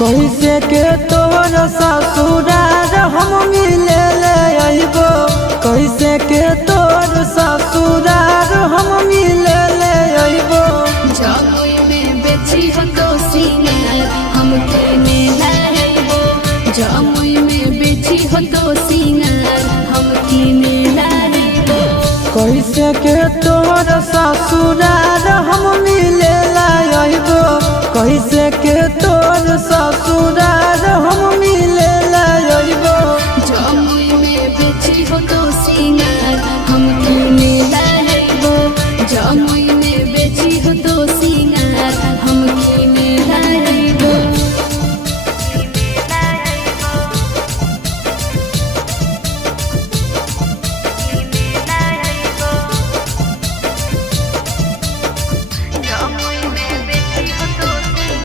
कैसे के तोर ससुरार हम मिले ले आइबो, कैसे के तोर ससुरार हम मिले ले आइबो। जमुई में बेची हो तो सिंगार हम केने लाइबो, जमुई में बेची हो तो सिंगार हम केने लाइबो। कैसे के तोर ससुरार